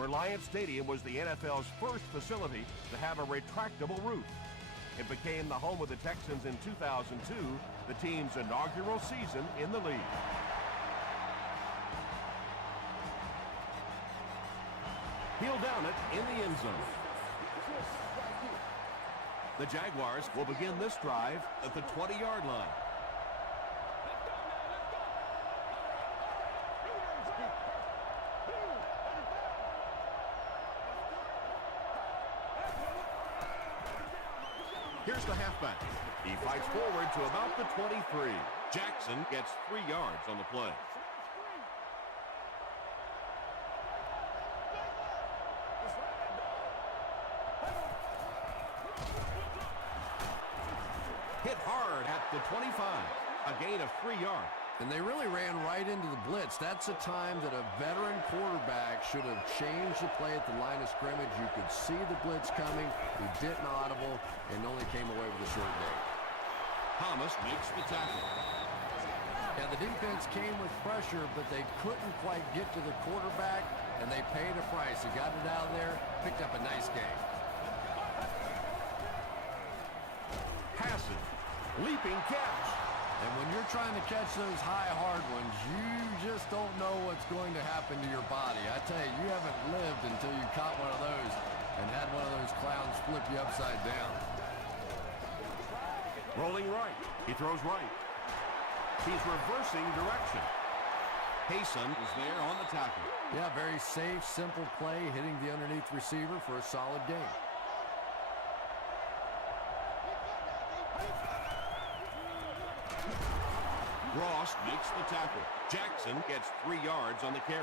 Reliant Stadium was the NFL's first facility to have a retractable roof. It became the home of the Texans in 2002, the team's inaugural season in the league. He'll down it in the end zone. The Jaguars will begin this drive at the 20-yard line. Here's the halfback. He fights forward to about the 23. Jackson gets 3 yards on the play. Hit hard at the 25. A gain of 3 yards. And they really ran right into the blitz. That's a time that a veteran quarterback should have changed the play at the line of scrimmage. You could see the blitz coming. He didn't audible and only came away with a short gain. Thomas makes the tackle. Yeah, the defense came with pressure, but they couldn't quite get to the quarterback, and they paid a price. They got it out of there, picked up a nice gain. Passes. Leaping catch. And when you're trying to catch those high, hard ones, you just don't know what's going to happen to your body. I tell you, you haven't lived until you caught one of those and had one of those clowns flip you upside down. Rolling right. He throws right. He's reversing direction. Payson is there on the tackle. Yeah, very safe, simple play, hitting the underneath receiver for a solid gain. Ross makes the tackle. Jackson gets 3 yards on the carry.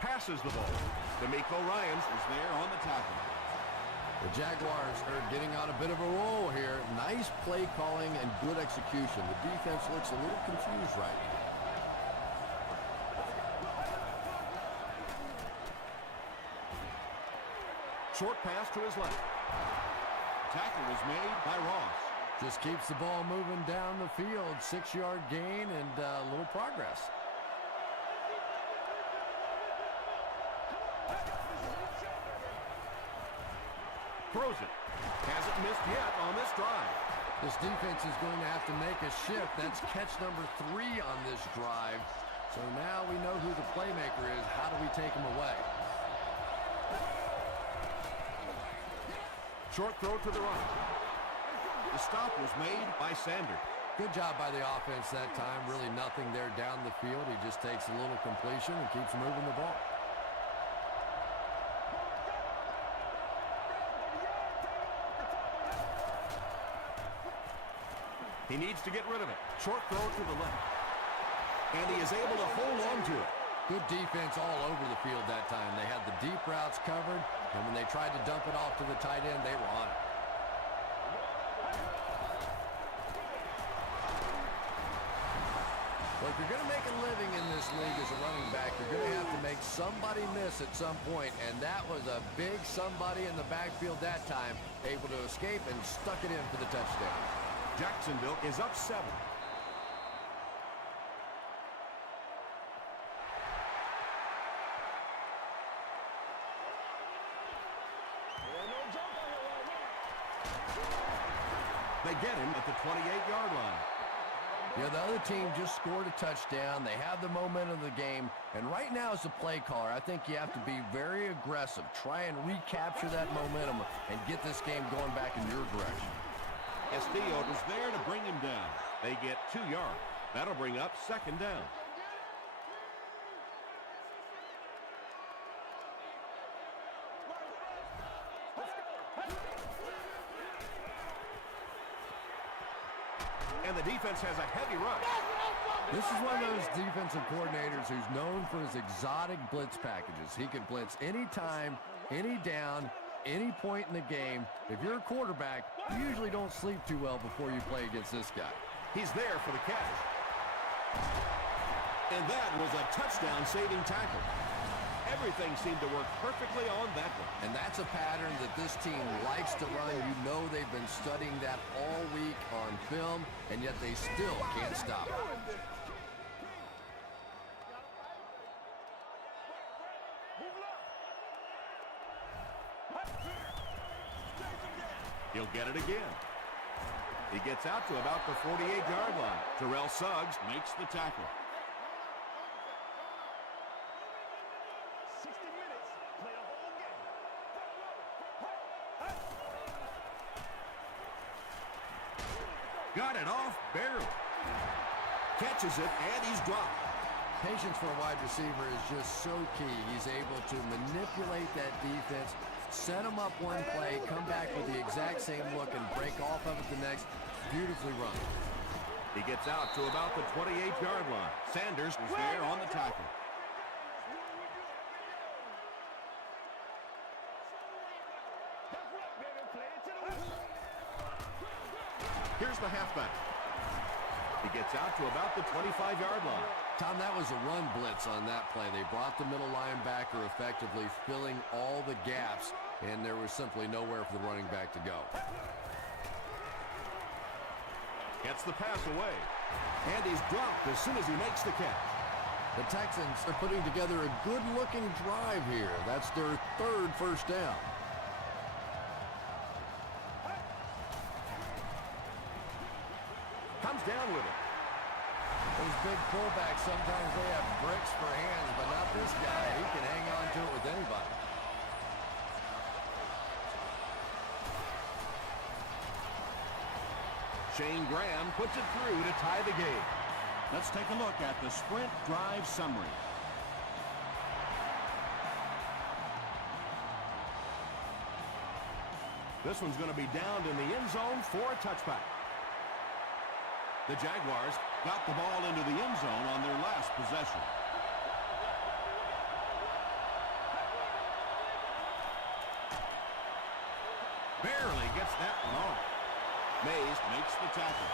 Passes the ball. D'Amico Ryans is there on the tackle. The Jaguars are getting on a bit of a roll here. Nice play calling and good execution. The defense looks a little confused right now. Short pass to his left. Tackle was made by Ross. Just keeps the ball moving down the field. 6-yard gain and a little progress. Throws it. Hasn't missed yet on this drive. This defense is going to have to make a shift. That's catch number 3 on this drive. So now we know who the playmaker is. How do we take him away? Short throw to the right. The stop was made by Sanders. Good job by the offense that time. Really nothing there down the field. He just takes a little completion and keeps moving the ball. He needs to get rid of it. Short throw to the left. And he is able to hold on to it. Good defense all over the field that time. They had the deep routes covered, and when they tried to dump it off to the tight end, they were on it. Well, if you're going to make a living in this league as a running back, you're going to have to make somebody miss at some point, and that was a big somebody in the backfield that time, able to escape and stuck it in for the touchdown. Jacksonville is up 7. They get him at the 28-yard line. Yeah, the other team just scored a touchdown. They have the momentum of the game. And right now as a play caller, I think you have to be very aggressive. Try and recapture that momentum and get this game going back in your direction. Castillo was there to bring him down. They get 2 yards. That'll bring up 2nd down. And the defense has a heavy rush. This is one of those defensive coordinators who's known for his exotic blitz packages. He can blitz anytime, any down, any point in the game. If you're a quarterback, you usually don't sleep too well before you play against this guy. He's there for the catch. And that was a touchdown-saving tackle. Everything seemed to work perfectly on that one. And that's a pattern that this team likes to run. You know they've been studying that all week on film, and yet they still can't stop it. He'll get it again. He gets out to about the 48-yard line. Terrell Suggs makes the tackle. 60 minutes, play a whole game. Got it off barely. Catches it, and he's dropped. Patience for a wide receiver is just so key. He's able to manipulate that defense, set them up one play, come back with the exact same look, and break off of it the next. Beautifully run. He gets out to about the 28-yard line. Sanders is there on the tackle. Here's the halfback. He gets out to about the 25-yard line. Tom, that was a run blitz on that play. They brought the middle linebacker effectively, filling all the gaps, and there was simply nowhere for the running back to go. Gets the pass away. And he's dropped as soon as he makes the catch. The Texans are putting together a good-looking drive here. That's their third first down. Comes down with it. Those big fullbacks, sometimes they have bricks for hands, but not this guy. He can hang on to it with anybody. Shane Graham puts it through to tie the game. Let's take a look at the sprint drive summary. This one's going to be downed in the end zone for a touchback. The Jaguars got the ball into the end zone on their last possession. Barely gets that one off. Mays makes the tackle.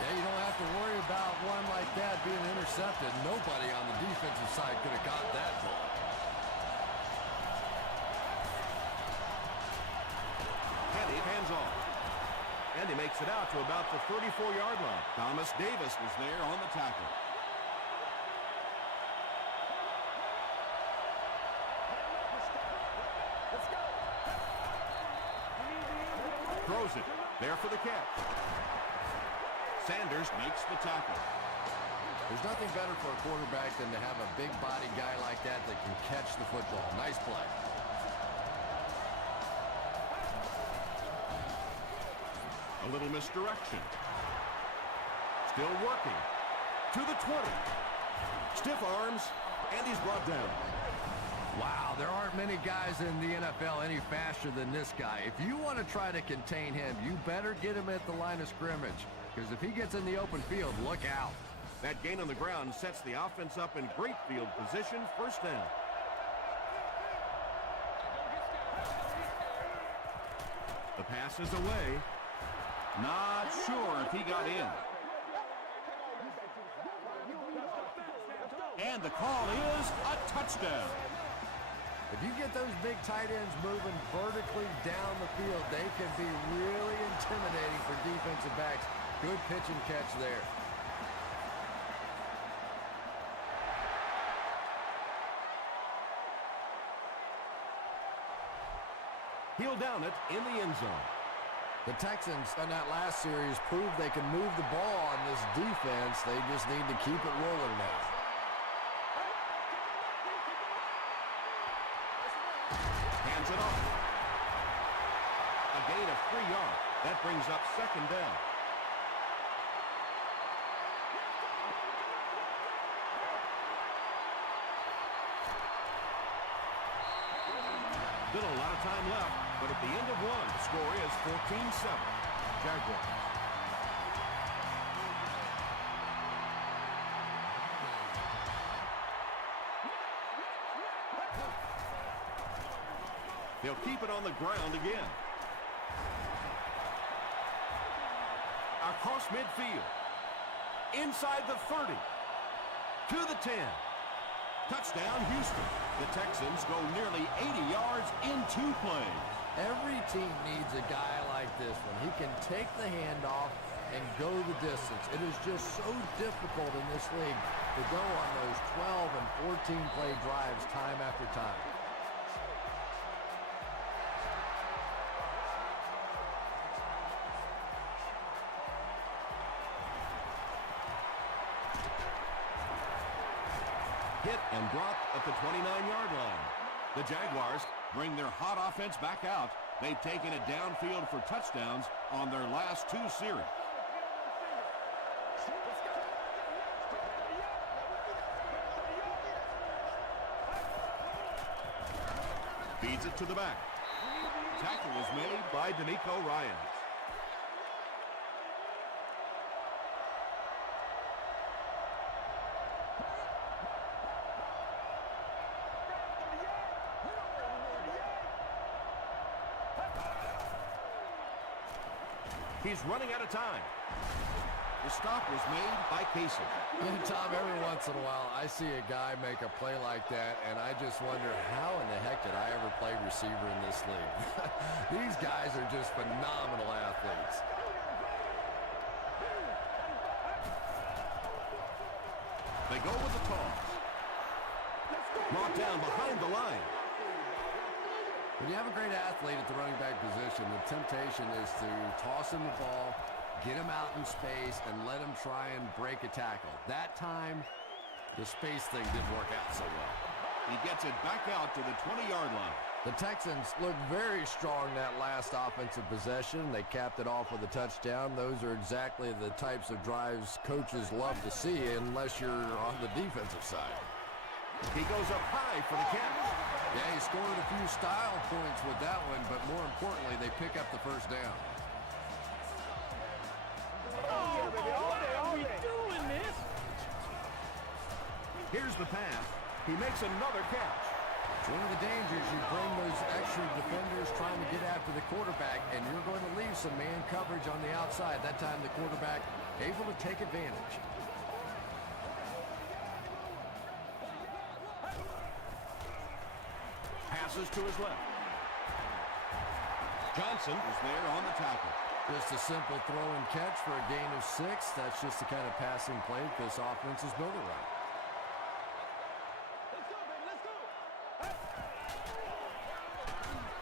Yeah, you don't have to worry about one like that being intercepted. Nobody on the defensive side could have caught that ball. Kenny hands off. And he makes it out to about the 34-yard line. Thomas Davis was there on the tackle. Throws it. There for the catch. Sanders makes the tackle. There's nothing better for a quarterback than to have a big body guy like that that can catch the football. Nice play. A little misdirection. Still working. To the 20. Stiff arms, and he's brought down. Wow, there aren't many guys in the NFL any faster than this guy. If you want to try to contain him, you better get him at the line of scrimmage, because if he gets in the open field, look out. That gain on the ground sets the offense up in great field position, first down. The pass is away. Not sure if he got in. And the call is a touchdown. If you get those big tight ends moving vertically down the field, they can be really intimidating for defensive backs. Good pitch and catch there. He'll down it in the end zone. The Texans in that last series proved they can move the ball on this defense. They just need to keep it rolling now. Hands it off. A gain of 3 yards. That brings up second down. Still a lot of time left, but at the end of one, the score is 14-7. Jaguars. They'll keep it on the ground again. Across midfield. Inside the 30. To the 10. Touchdown, Houston. The Texans go nearly 80 yards in 2 plays. Every team needs a guy like this one. He can take the handoff and go the distance. It is just so difficult in this league to go on those 12 and 14-play drives time after time. Hit and dropped at the 29-yard line. The Jaguars bring their hot offense back out. They've taken it downfield for touchdowns on their last 2 series. Feeds it to the back. Tackle was made by D'Amico Ryans. He's running out of time. The stop was made by Casey. Tom, every once in a while, I see a guy make a play like that, and I just wonder, how in the heck did I ever play receiver in this league? These guys are just phenomenal athletes. They go with the toss. Brought down behind the line. When you have a great athlete at the running back position, the temptation is to toss him the ball, get him out in space, and let him try and break a tackle. That time, the space thing didn't work out so well. He gets it back out to the 20-yard line. The Texans look very strong that last offensive possession. They capped it off with a touchdown. Those are exactly the types of drives coaches love to see, unless you're on the defensive side. He goes up high for the catch. Yeah, he scored a few style points with that one, but more importantly, they pick up the first down. Here's the pass. He makes another catch. It's one of the dangers. You bring those extra defenders trying to get after the quarterback, and you're going to leave some man coverage on the outside. That time the quarterback able to take advantage. Passes to his left. Johnson is there on the tackle. Just a simple throw and catch for a gain of 6. That's just the kind of passing play this offense is built around.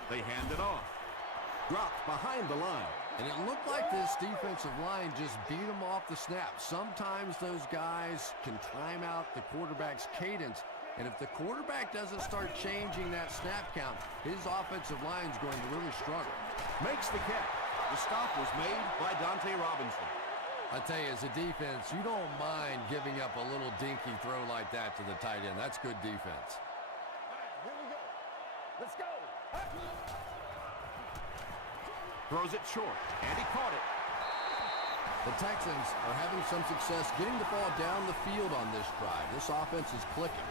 They hand it off. Dropped behind the line. And it looked like this defensive line just beat them off the snap. Sometimes those guys can time out the quarterback's cadence. And if the quarterback doesn't start changing that snap count, his offensive line's going to really struggle. Makes the catch. The stop was made by Dante Robinson. I tell you, as a defense, you don't mind giving up a little dinky throw like that to the tight end. That's good defense. Here we go. Let's go. Throws it short, and he caught it. The Texans are having some success getting the ball down the field on this drive. This offense is clicking.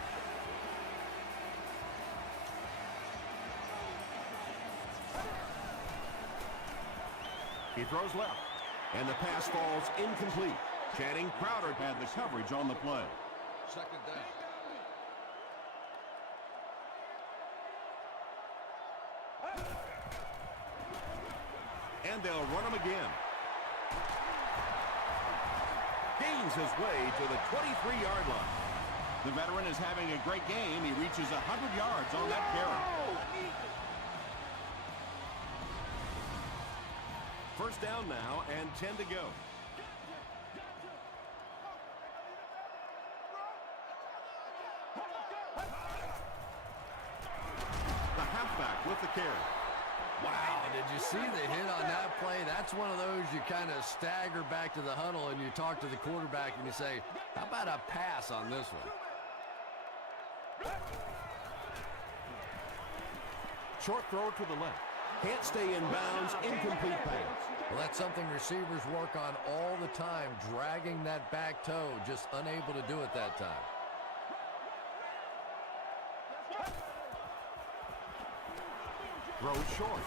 He throws left, and the pass falls incomplete. Channing Crowder had the coverage on the play. Second down. And they'll run him again. Gains his way to the 23-yard line. The veteran is having a great game. He reaches 100 yards on that carry. First down now and 10 to go. The halfback with the carry. Wow, did you see the hit on that play? That's one of those you kind of stagger back to the huddle and you talk to the quarterback and you say, how about a pass on this one? Short throw to the left. Can't stay in bounds. Incomplete pass. Well, that's something receivers work on all the time, dragging that back toe, just unable to do it that time. Throw short.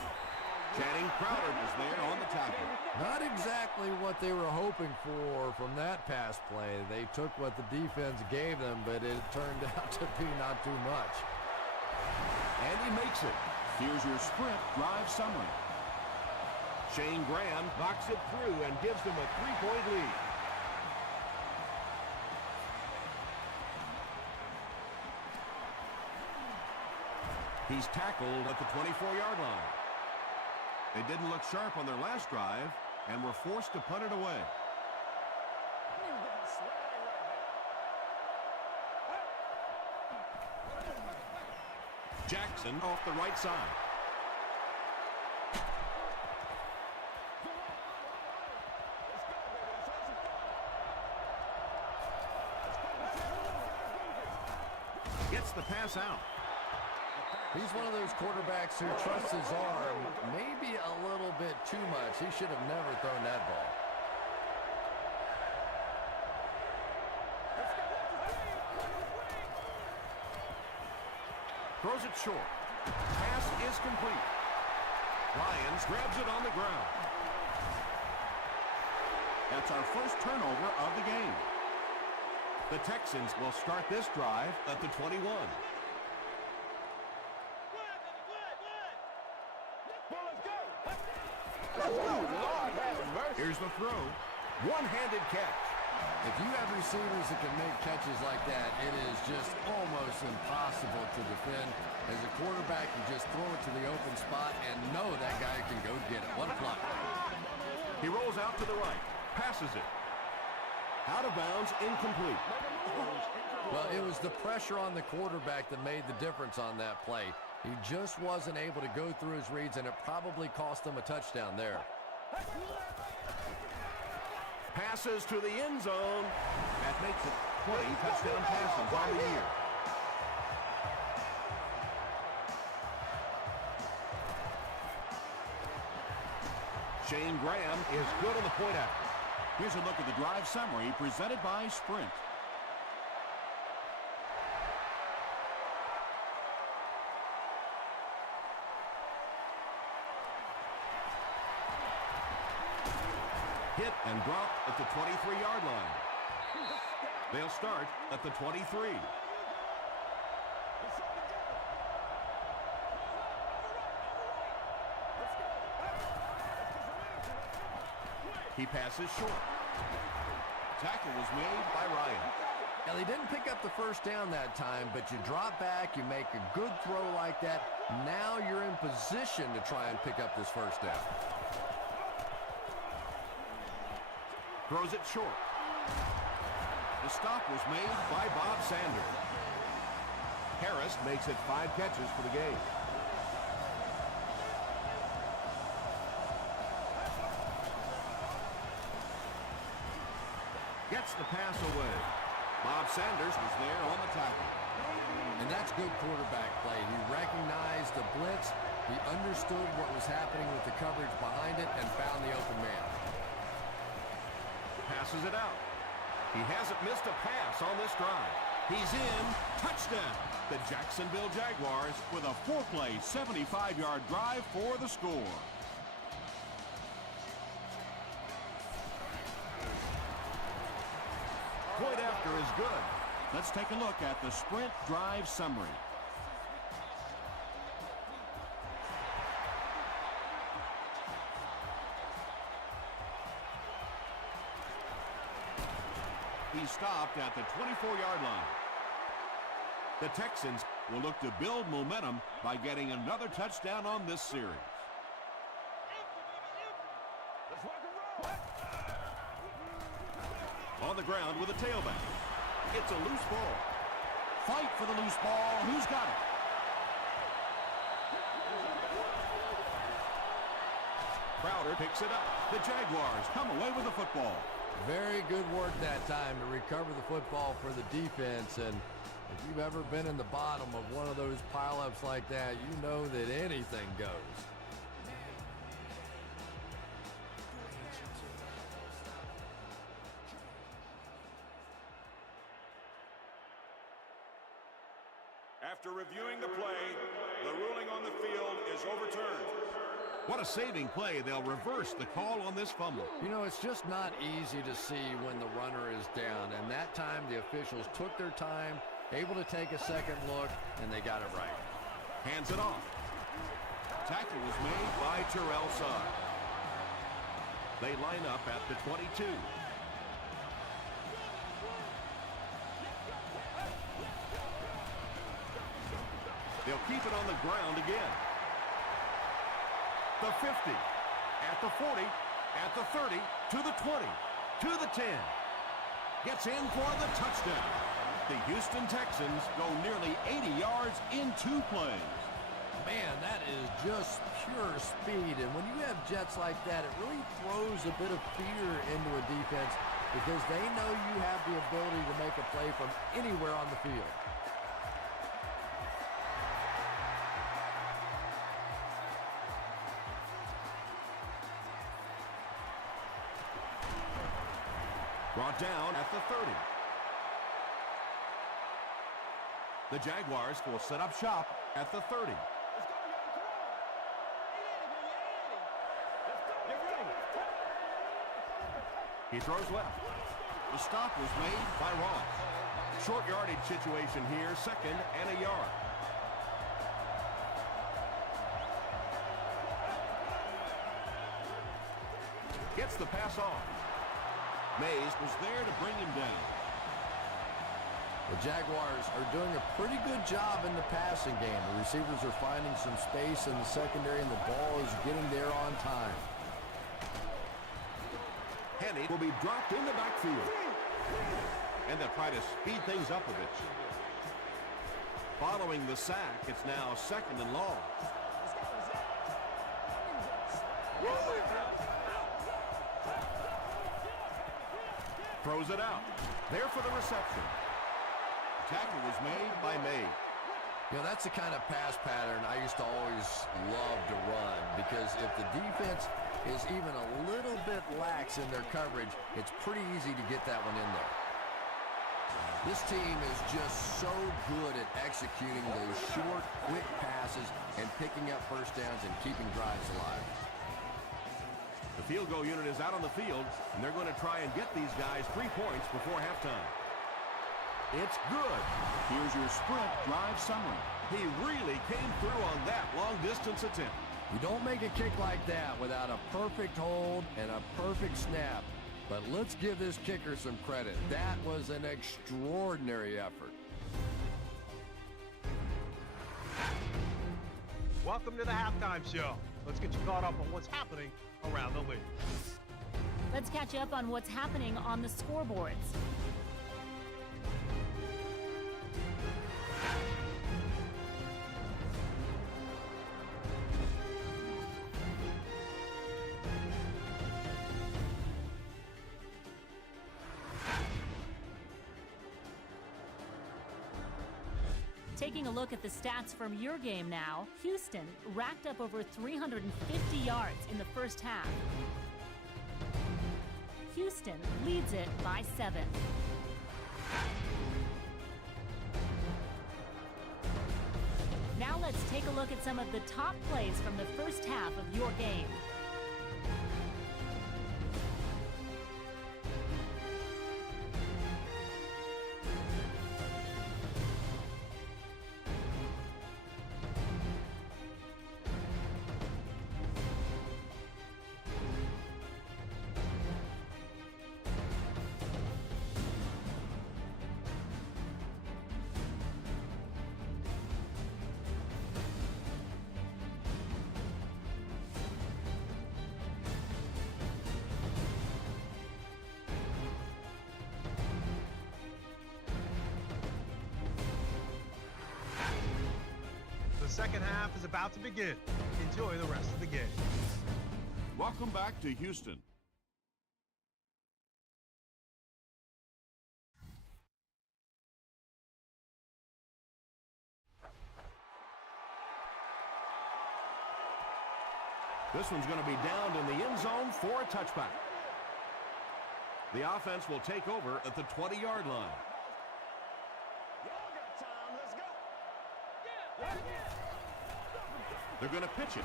Channing Crowder was there on the tackle. Not exactly what they were hoping for from that pass play. They took what the defense gave them, but it turned out to be not too much. And he makes it. Here's your sprint drive summary. Shane Graham knocks it through and gives them a 3-point lead. He's tackled at the 24-yard line. They didn't look sharp on their last drive and were forced to punt it away. Jackson off the right side. Gets the pass out. He's one of those quarterbacks who trusts his arm maybe a little bit too much. He should have never thrown that ball. Throws it short. Pass is complete. Lyons grabs it on the ground. That's our first turnover of the game. The Texans will start this drive at the 21. Here's the throw. One-handed catch. If you have receivers that can make catches like that, it is just almost impossible to defend. As a quarterback, you just throw it to the open spot and know that guy can go get it. What a play. He rolls out to the right. Passes it. Out of bounds, incomplete. Well, it was the pressure on the quarterback that made the difference on that play. He just wasn't able to go through his reads, and it probably cost him a touchdown there. Passes to the end zone. That makes it 20 touchdown passes on the year. Shane Graham is good on the point after. Here's a look at the drive summary presented by Sprint. Hit and dropped at the 23-yard line. They'll start at the 23. He passes short. Tackle was made by Ryan. Now, they didn't pick up the first down that time, but you drop back, you make a good throw like that. Now you're in position to try and pick up this first down. Throws it short. The stop was made by Bob Sanders. Harris makes it 5 catches for the game. Gets the pass away. Bob Sanders was there on the tackle. And that's good quarterback play. He recognized the blitz. He understood what was happening with the coverage behind it and found the open man. Passes it out. He hasn't missed a pass on this drive. He's in. Touchdown. The Jacksonville Jaguars with a 4-play, 75-yard drive for the score. Point after is good. Let's take a look at the Sprint drive summary. He stopped at the 24-yard line. The Texans will look to build momentum by getting another touchdown on this series. On the ground with a tailback. It's a loose ball. Fight for the loose ball. Who's got it? Crowder picks it up. The Jaguars come away with the football. Very good work that time to recover the football for the defense. And if you've ever been in the bottom of one of those pileups like that, you know that anything goes. After reviewing the play, the ruling on the field is overturned. What a saving play. They'll reverse the call on this fumble. You know, it's just not easy to see when the runner is down, and that time the officials took their time, able to take a second look, and they got it right. Hands it off. Tackle was made by Terrell Suggs. They line up at the 22. They'll keep it on the ground again. The 50, at the 40, at the 30, to the 20, to the 10. Gets in for the touchdown. The Houston Texans go nearly 80 yards in 2 plays. Man, that is just pure speed, and when you have jets like that, it really throws a bit of fear into a defense because they know you have the ability to make a play from anywhere on the field. Brought down at the 30. The Jaguars will set up shop at the 30. He throws left. The stop was made by Ross. Short yardage situation here, 2nd and a yard. Gets the pass off. Mays was there to bring him down. The Jaguars are doing a pretty good job in the passing game. The receivers are finding some space in the secondary, and the ball is getting there on time. Henny will be dropped in the backfield. And they'll try to speed things up a bit. Following the sack, it's now 2nd and long. Throws it out. There for the reception. Tackle was made by May. You know, that's the kind of pass pattern I used to always love to run, because if the defense is even a little bit lax in their coverage, it's pretty easy to get that one in there. This team is just so good at executing those short, quick passes and picking up first downs and keeping drives alive. The field goal unit is out on the field, and they're going to try and get these guys 3 points before halftime. It's good. Here's your sprint drive summary. He really came through on that long-distance attempt. You don't make a kick like that without a perfect hold and a perfect snap. But let's give this kicker some credit. That was an extraordinary effort. Welcome to the halftime show. Let's get you caught up on what's happening around the league. Let's catch up on what's happening on the scoreboards. Taking a look at the stats from your game now, Houston racked up over 350 yards in the first half. Houston leads it by 7. Now let's take a look at some of the top plays from the first half of your game. The second half is about to begin. Enjoy the rest of the game. Welcome back to Houston. This one's going to be downed in the end zone for a touchback. The offense will take over at the 20-yard line. They're going to pitch it.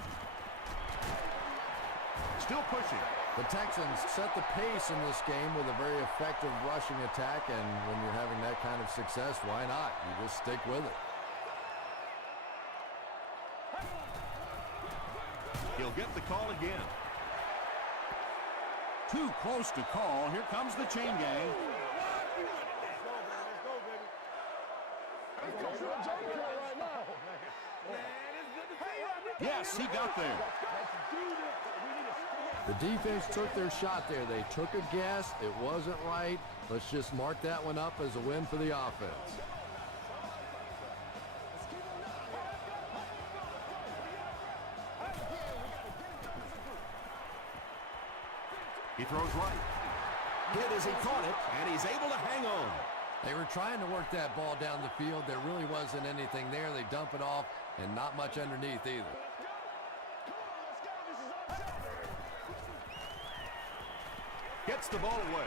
Still pushing. The Texans set the pace in this game with a very effective rushing attack, and when you're having that kind of success, why not? You just stick with it. He'll get the call again. Too close to call. Here comes the chain gang. Yes, he got there. The defense took their shot there. They took a guess. It wasn't right. Let's just mark that one up as a win for the offense. He throws right. Hit as he caught it, and he's able to hang on. They were trying to work that ball down the field. There really wasn't anything there. They dump it off, and not much underneath either. Gets the ball away.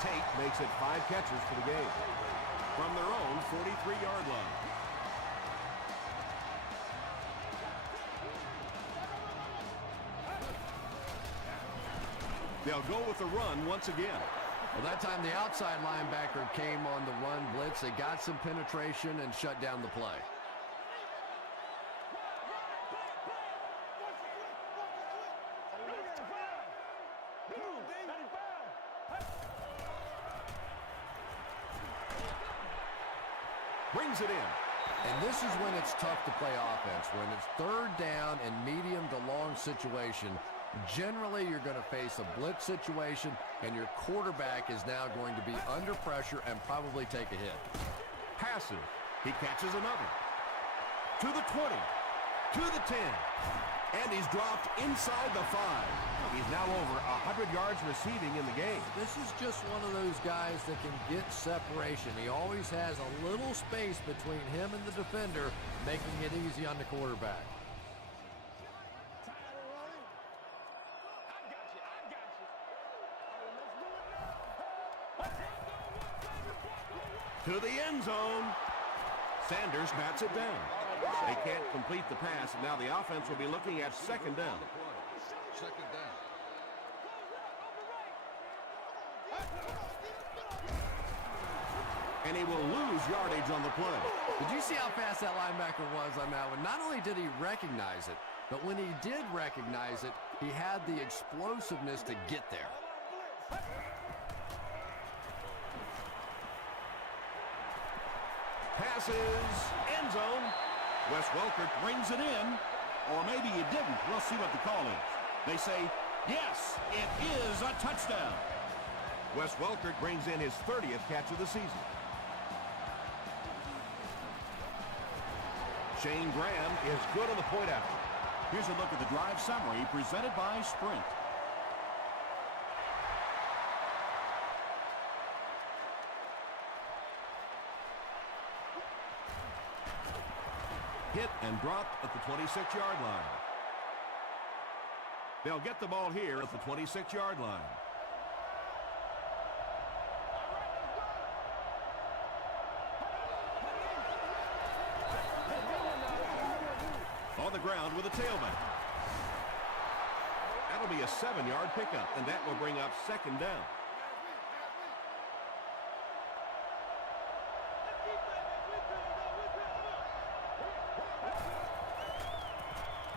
Tate makes it 5 catches for the game. From their own 43-yard line. They'll go with the run once again. Well, that time the outside linebacker came on the run blitz. They got some penetration and shut down the play. Brings it in. And this is when it's tough to play offense. When it's third down and medium to long situation, generally you're going to face a blitz situation, and your quarterback is now going to be under pressure and probably take a hit. Passes. He catches another. To the 20. To the 10. And he's dropped inside the 5. He's now over 100 yards receiving in the game. This is just one of those guys that can get separation. He always has a little space between him and the defender, making it easy on the quarterback. To the end zone. Sanders bats it down. They can't complete the pass, and now the offense will be looking at second down. Second down. And he will lose yardage on the play. Did you see how fast that linebacker was on that one? Not only did he recognize it, but when he did recognize it, he had the explosiveness to get there. Passes, end zone. Wes Welker brings it in, or maybe he didn't. We'll see what the call is. They say, yes, it is a touchdown. Wes Welker brings in his 30th catch of the season. Shane Graham is good on the point after. Here's a look at the drive summary presented by Sprint. Hit and dropped at the 26-yard line. They'll get the ball here at the 26-yard line. On the ground with a tailback. That'll be a 7-yard pickup, and that will bring up second down.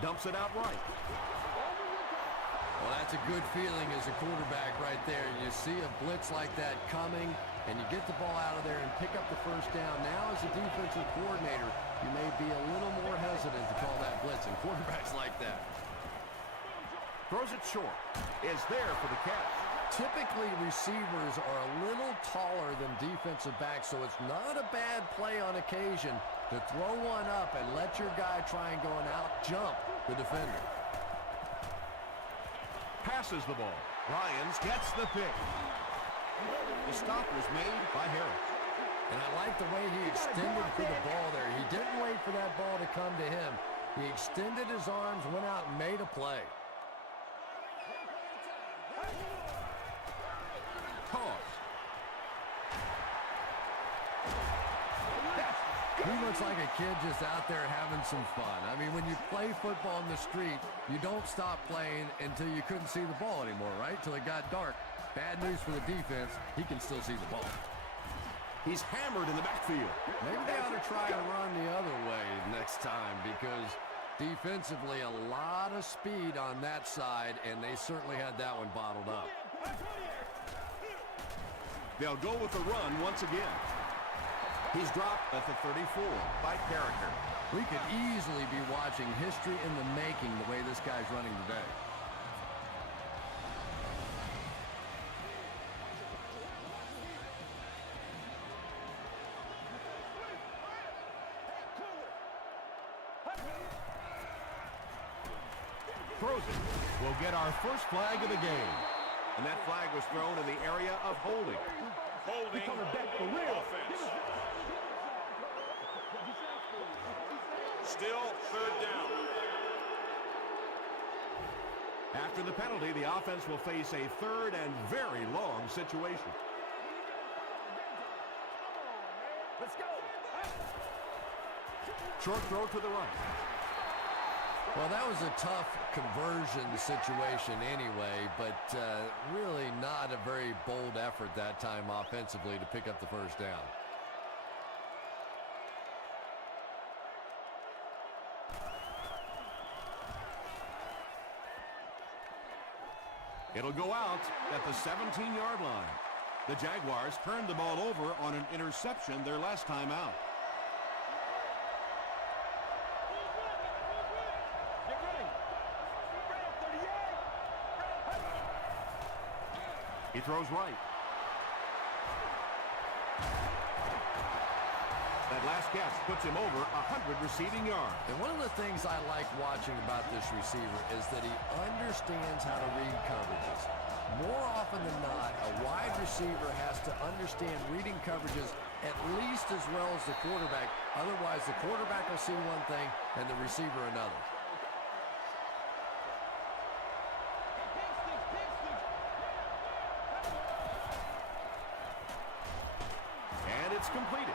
Dumps it out right. Well, that's a good feeling as a quarterback right there. You see a blitz like that coming, and you get the ball out of there and pick up the first down. Now, as a defensive coordinator, you may be a little more hesitant to call that blitz, and quarterbacks like that. Throws it short. Is there for the catch. Typically, receivers are a little taller than defensive backs, so it's not a bad play on occasion to throw one up and let your guy try and go and out-jump the defender. Passes the ball. Ryans gets the pick. The stop was made by Harris. And I like the way he extended for the ball there. He didn't wait for that ball to come to him. He extended his arms, went out, and made a play. Toss. He looks like a kid just out there having some fun. I mean, when you play football in the street, you don't stop playing until you couldn't see the ball anymore, right? Till it got dark. Bad news for the defense. He can still see the ball. He's hammered in the backfield. Maybe they ought to try and run the other way next time because defensively a lot of speed on that side, and they certainly had that one bottled up. They'll go with the run once again. He's dropped at the 34 by character. We could easily be watching history in the making the way this guy's running today. Throws it. We'll get our first flag of the game. And that flag was thrown in the area of holding. Holding offense. Still third down. After the penalty, the offense will face a third and very long situation. Let's go. Short throw to the right. Well, that was a tough conversion situation anyway, but really not a very bold effort that time offensively to pick up the first down. It'll go out at the 17-yard line. The Jaguars turned the ball over on an interception their last time out. He throws right. That last catch puts him over 100 receiving yards. And one of the things I like watching about this receiver is that he understands how to read coverages. More often than not, a wide receiver has to understand reading coverages at least as well as the quarterback. Otherwise, the quarterback will see one thing and the receiver another. And it's completed.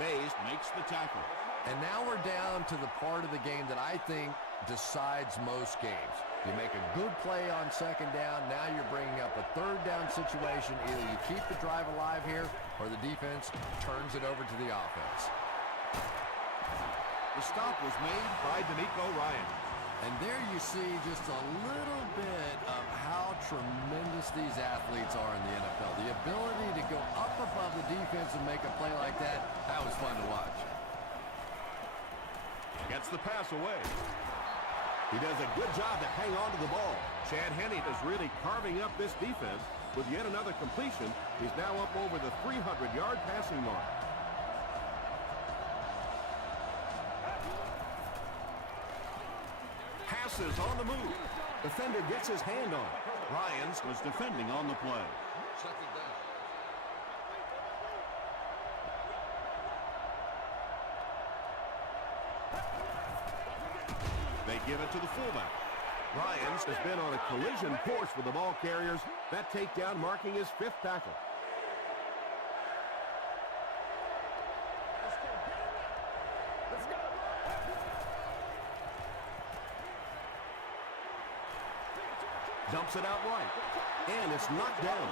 Mays makes the tackle. And now we're down to the part of the game that I think decides most games. You make a good play on second down, now you're bringing up a third down situation. Either you keep the drive alive here, or the defense turns it over to the offense. The stop was made by D'Amico Ryan. And there you see just a little bit of how tremendous these athletes are in the NFL. The ability to go up above the defense and make a play like that, that was fun to watch. Gets the pass away. He does a good job to hang on to the ball. Chad Henne is really carving up this defense with yet another completion. He's now up over the 300-yard passing mark. Passes on the move. Defender gets his hand on it. Ryans was defending on the play. They give it to the fullback. Ryans has been on a collision course with the ball carriers. That takedown marking his 5th tackle. Let's go. Dumps it out right. And it's knocked down.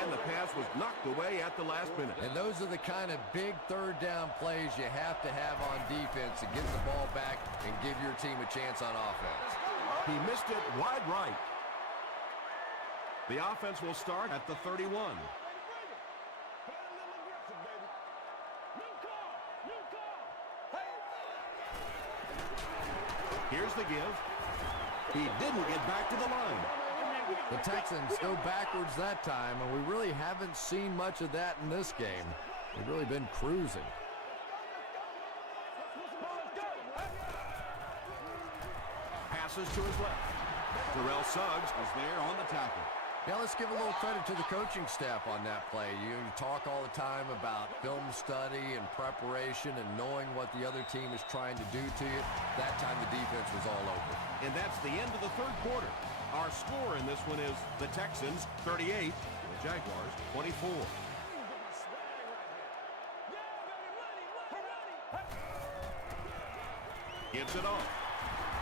And the pass was knocked away at the last minute. And those are the kind of big third down plays you have to have on defense to get the ball back and give your team a chance on offense. He missed it wide right. The offense will start at the 31. Here's the give. He didn't get back to the line. The Texans go backwards that time, and we really haven't seen much of that in this game. They've really been cruising. Passes to his left. Terrell Suggs was there on the tackle. Yeah, let's give a little credit to the coaching staff on that play. You talk all the time about film study and preparation and knowing what the other team is trying to do to you. That time the defense was all over. And that's the end of the third quarter. Our score in this one is the Texans 38, the Jaguars 24. Gets it off.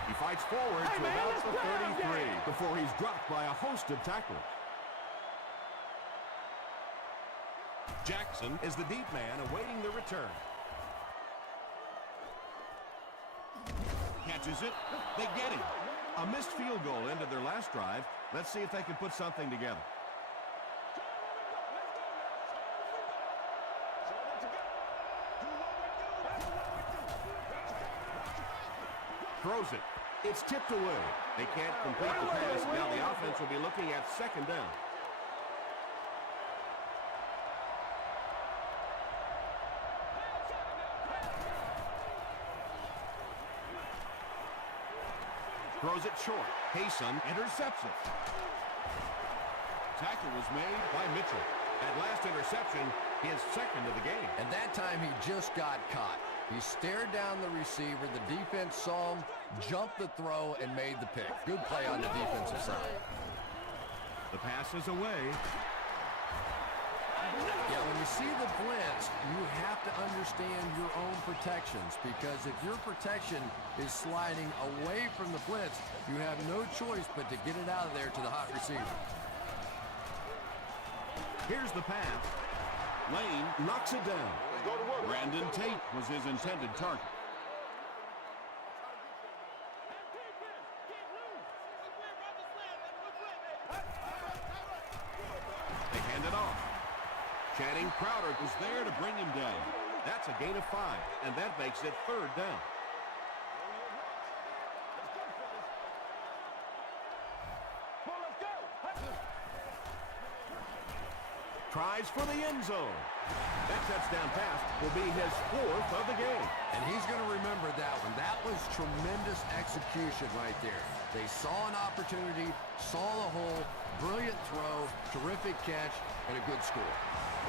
He fights forward to about the 33 before he's dropped by a host of tacklers. Jackson is the deep man awaiting the return. Catches it. They get him. A missed field goal ended their last drive. Let's see if they can put something together. Throws it. It's tipped away. They can't complete the pass. Now the offense will be looking at second down. Throws it short. Hayson intercepts it. Tackle was made by Mitchell. That last interception, his second of the game. And that time he just got caught. He stared down the receiver. The defense saw him, jumped the throw, and made the pick. Good play on the defensive side. The pass is away. Yeah, when you see the blitz, you have to understand your own protections, because if your protection is sliding away from the blitz, you have no choice but to get it out of there to the hot receiver. Here's the pass. Lane knocks it down. Brandon Tate was his intended target. They hand it off. Channing Crowder was there to bring him down. That's a gain of 5, and that makes it third down. Tries for the end zone. That touchdown pass will be his 4th of the game. And he's going to remember that one. That was tremendous execution right there. They saw an opportunity, saw the hole, brilliant throw, terrific catch, and a good score.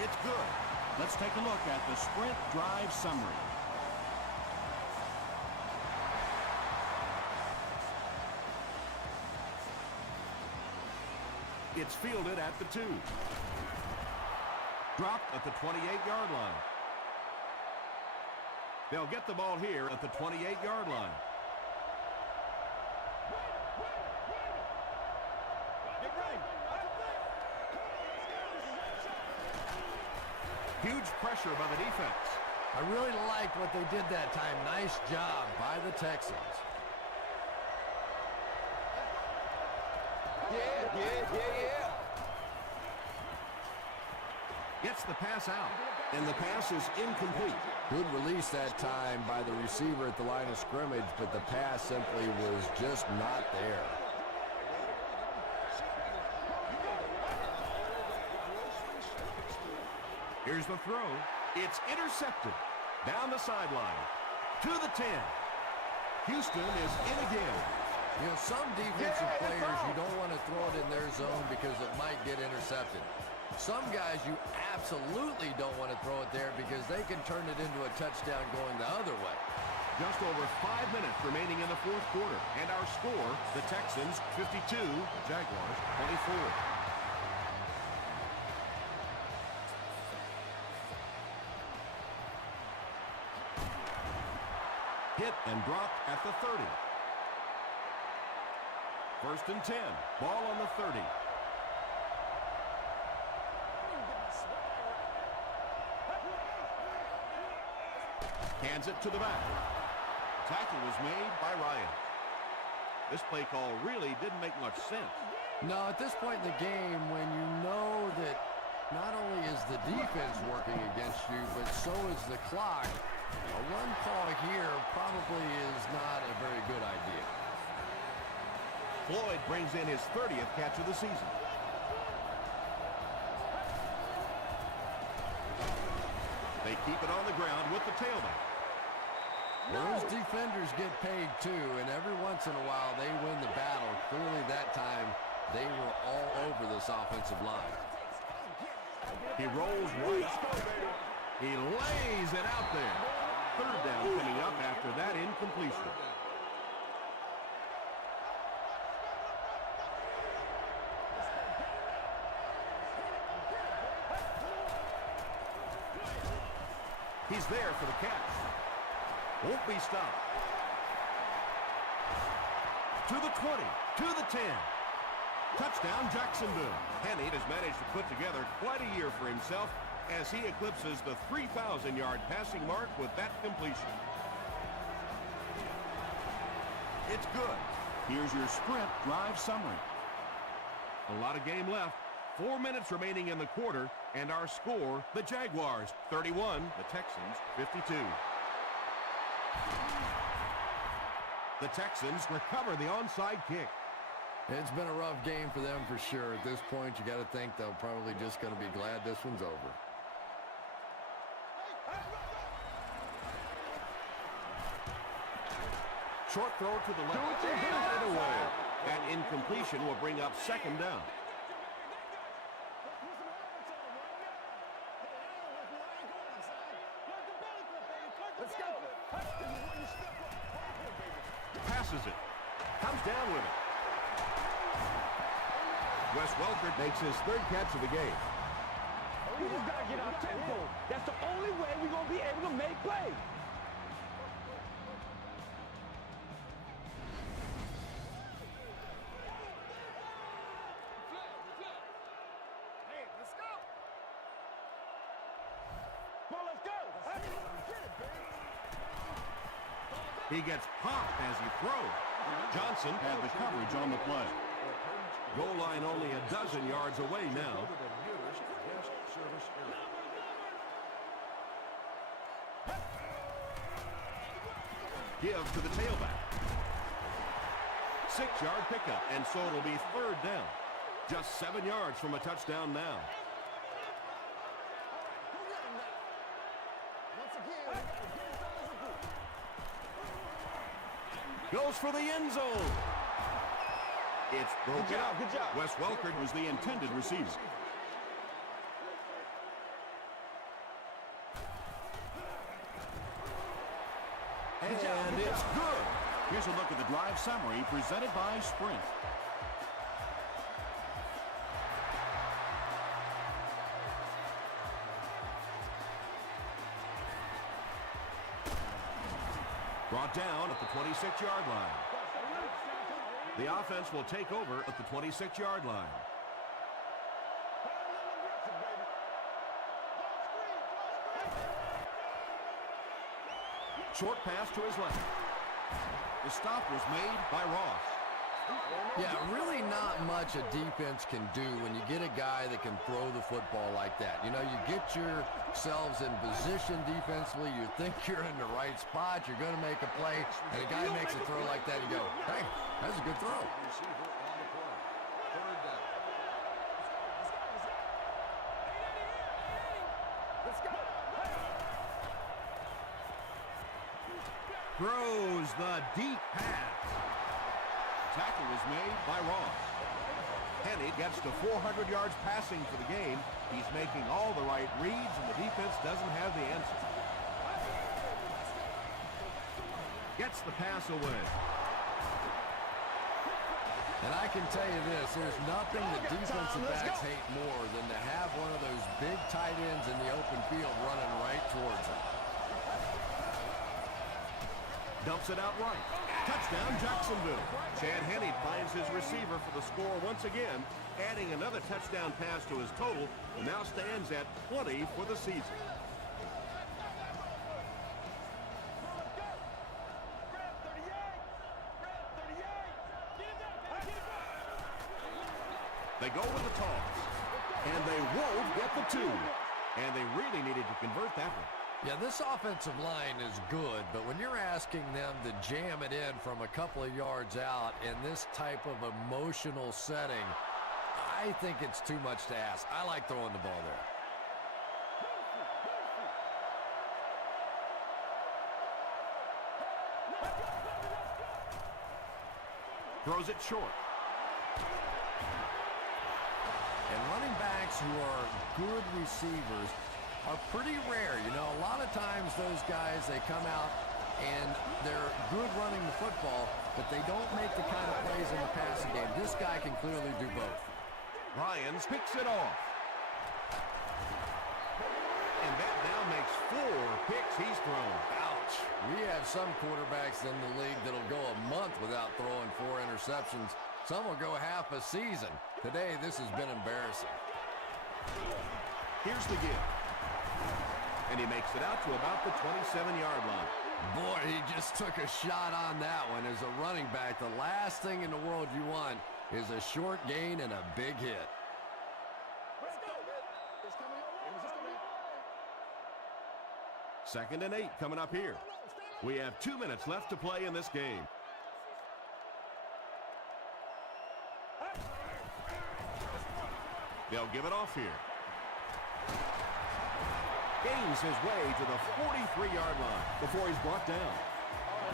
It's good. Let's take a look at the sprint drive summary. It's fielded at the 2. Dropped at the 28-yard line. They'll get the ball here at the 28-yard line. Huge pressure by the defense. I really liked what they did that time. Nice job by the Texans. Yeah. Gets the pass out, and the pass is incomplete. Good release that time by the receiver at the line of scrimmage, but the pass simply was just not there. Here's the throw. It's intercepted. Down the sideline. To the 10. Houston is in again. You know, some defensive players, you don't want to throw it in their zone because it might get intercepted. Some guys, you absolutely don't want to throw it there because they can turn it into a touchdown going the other way. Just over 5 minutes remaining in the 4th quarter. And our score, the Texans 52, Jaguars 24. Hit and dropped at the 30. 1st and 10. Ball on the 30. Hands it to the back. Tackle was made by Ryan. This play call really didn't make much sense. No, at this point in the game, when you know that not only is the defense working against you, but so is the clock, a run call here probably is not a very good idea. Floyd brings in his 30th catch of the season. They keep it on the ground with the tailback. Those defenders get paid too, and every once in a while they win the battle. Clearly that time they were all over this offensive line. He rolls right. He lays it out there. 3rd down coming up after that incompletion. He's there for the catch. Won't be stopped. to the 20, to the 10. Touchdown, Jacksonville. Henney has managed to put together quite a year for himself as he eclipses the 3,000-yard passing mark with that completion. It's good. Here's your sprint drive summary. A lot of game left. 4 minutes remaining in the quarter, and our score, the Jaguars 31, the Texans 52. The Texans recover the onside kick. It's been a rough game for them for sure. At this point, you got to think they're probably just going to be glad this one's over. Short throw to the left. And away. That incompletion will bring up second down. Passes it. Comes down with it. Wes Welker makes his third catch of the game. We just got to get our tempo. That's the only way we're going to be able to make plays. He gets popped as he throws. Johnson Had the coverage on the play. goal line only a dozen yards away now. Give to the tailback. 6-yard pickup, and so it'll be third down. Just 7 yards from a touchdown now. Goes for the end zone. It's broken up. Good job. Wes Welker was the intended receiver. And it's good. Here's a look at the drive summary presented by Sprint. Brought down at the 26-yard line. The offense will take over at the 26-yard line. Short pass to his left. The stop was made by Ross. Yeah, really not much a defense can do when you get a guy that can throw the football like that. You know, you get yourselves in position defensively, you think you're in the right spot, you're going to make a play, and a guy makes a throw like that, you go, hey, that's a good throw. Throws the deep pass. Tackle was made by Ross. Henney gets to 400 yards passing for the game. He's making all the right reads, and the defense doesn't have the answer. Gets the pass away. And I can tell you this, there's nothing that defensive backs hate more than to have one of those big tight ends in the open field running right towards them. Dumps it out right. Touchdown, Jacksonville. Chad Henne finds his receiver for the score once again, adding another touchdown pass to his total, and now stands at 20 for the season. They go with the toss, and they won't get the two. And they really needed to convert that one. Yeah, this offensive line is good, but when you're asking them to jam it in from a couple of yards out in this type of emotional setting, I think it's too much to ask. I like throwing the ball there. Throws it short. And running backs who are good receivers are pretty rare. You know, a lot of times those guys, they come out and they're good running the football, but they don't make the kind of plays in the passing game. This guy can clearly do both. Ryans picks it off. And that now makes 4 picks he's thrown. Ouch. much. We have some quarterbacks in the league that'll go a month without throwing 4 interceptions. Some will go half a season. Today, this has been embarrassing. Here's the give. And he makes it out to about the 27-yard line. Boy, he just took a shot on that one. As a running back, the last thing in the world you want is a short gain and a big hit. Second and 8 coming up here. We have 2 minutes left to play in this game. They'll give it off here. Gains his way to the 43-yard line before he's brought down.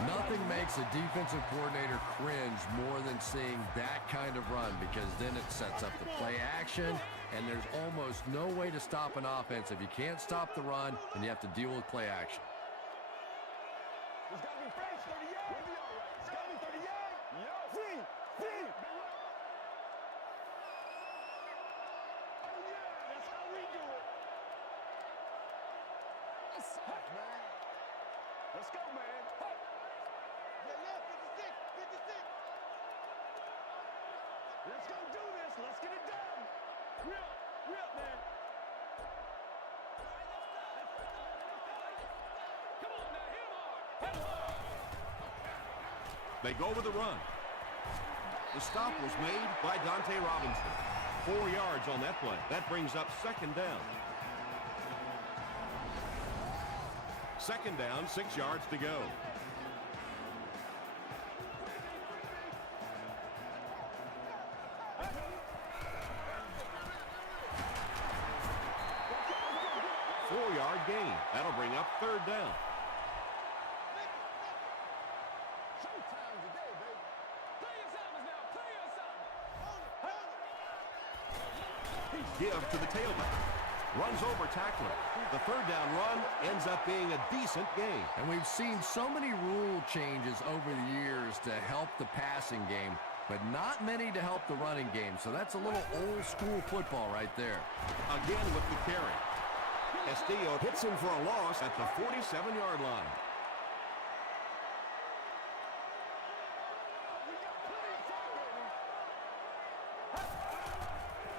Nothing makes a defensive coordinator cringe more than seeing that kind of run, because then it sets up the play action, and there's almost no way to stop an offense. If you can't stop the run, then you have to deal with play action. It's got to be French, 30 yards. It's got to be 30 yards. See. Oh, yeah, that's how we do it. That's soft, man. Let's go, man. Hey. Yeah, 56. Let's go do this. Let's get it done. Real, man. Come on now, hit him hard. They go with the run. The stop was made by Dante Robinson. 4 yards on that play. That brings up second down. Second down, 6 yards to go. Four-yard gain. That'll bring up third down. Showtime today, baby. Play assignments now. Play assignments. Give to the tailback. Runs over tackler. The third down run ends up being a decent gain. And we've seen so many rule changes over the years to help the passing game, but not many to help the running game. So that's a little old school football right there. Again with the carry. Castillo hits him for a loss at the 47-yard line.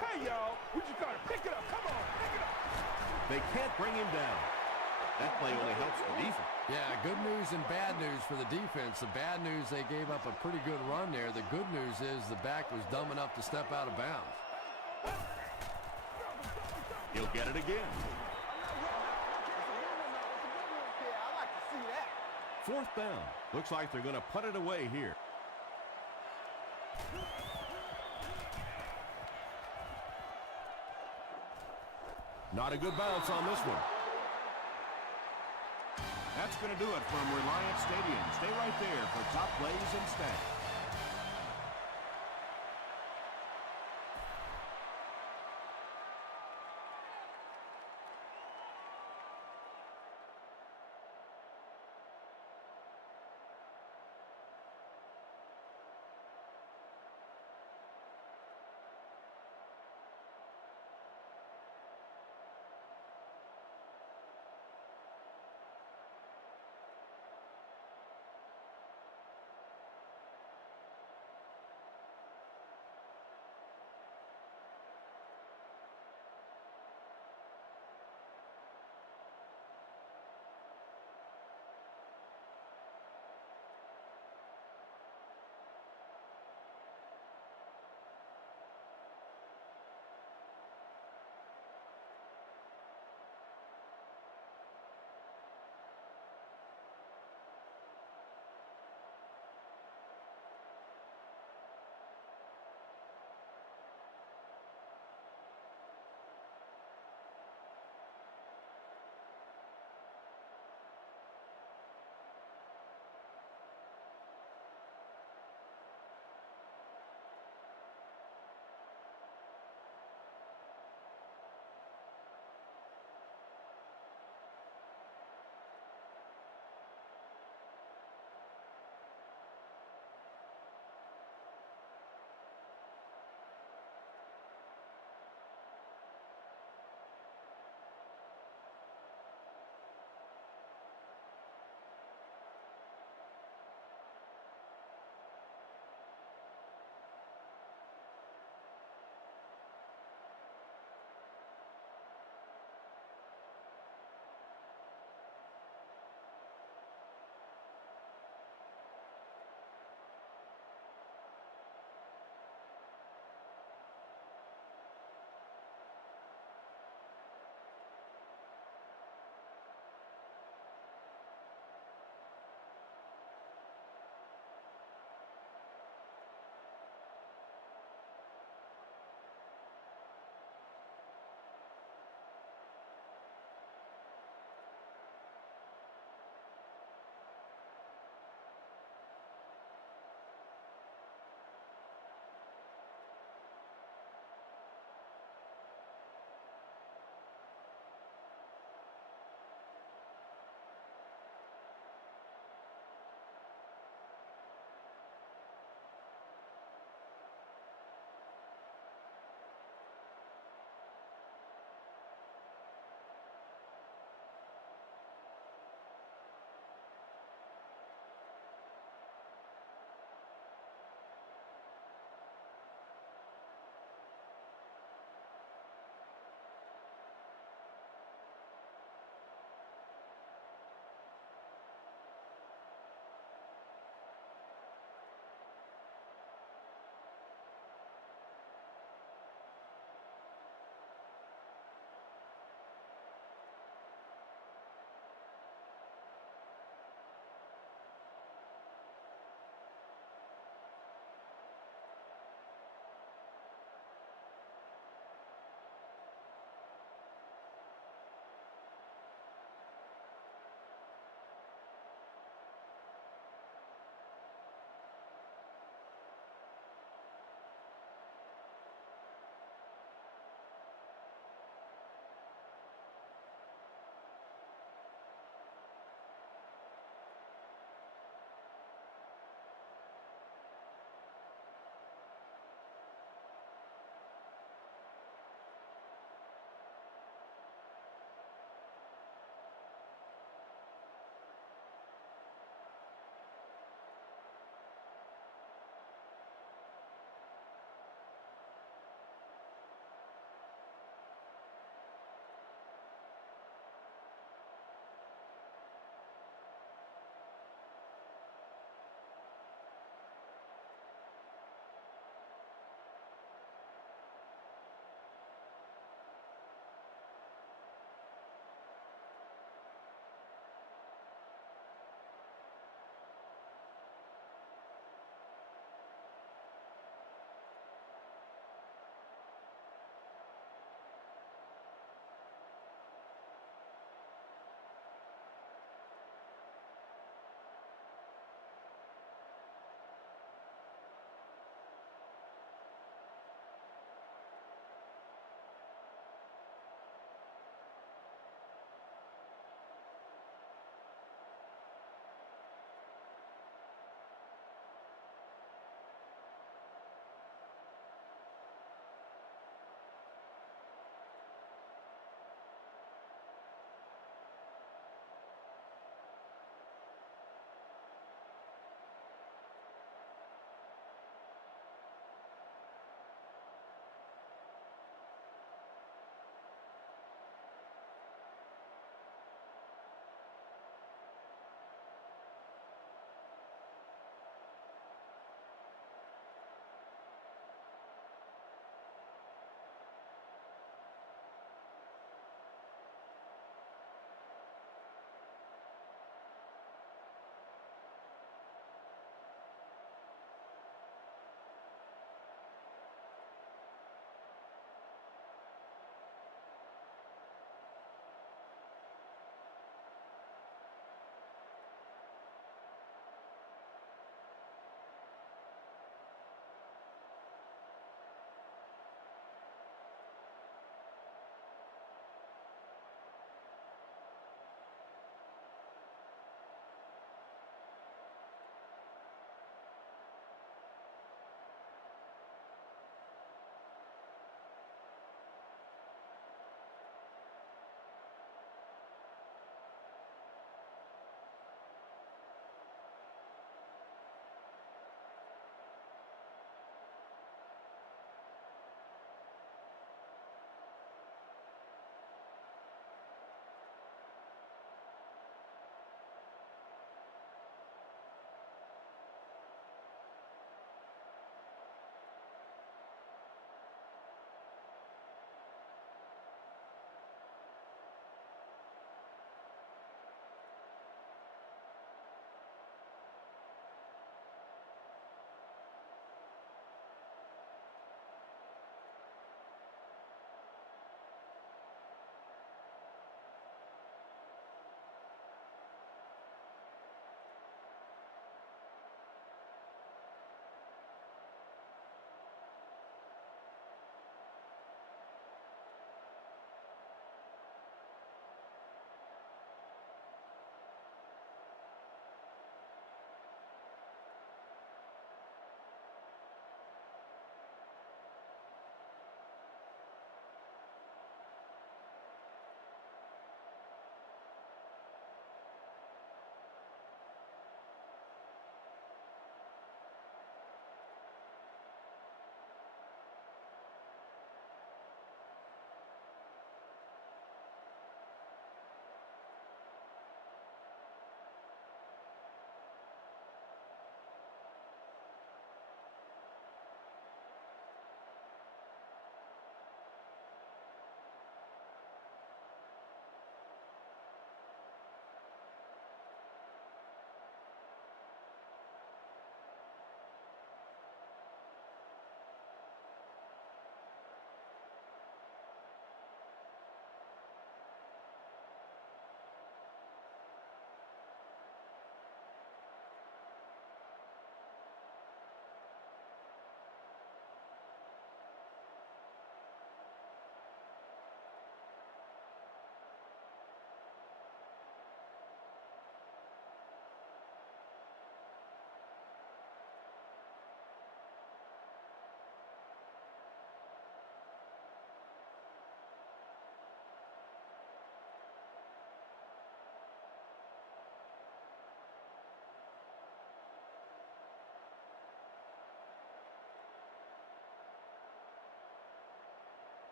Hey, y'all. We just got to pick it up. Come on. Pick it up. They can't bring him down. That play only helps the defense. Yeah, good news and bad news for the defense. The bad news, they gave up a pretty good run there. The good news is the back was dumb enough to step out of bounds. He'll get it again. Fourth down. Looks like they're going to put it away here. Not a good bounce on this one. That's going to do it from Reliance Stadium. Stay right there for top plays and stats.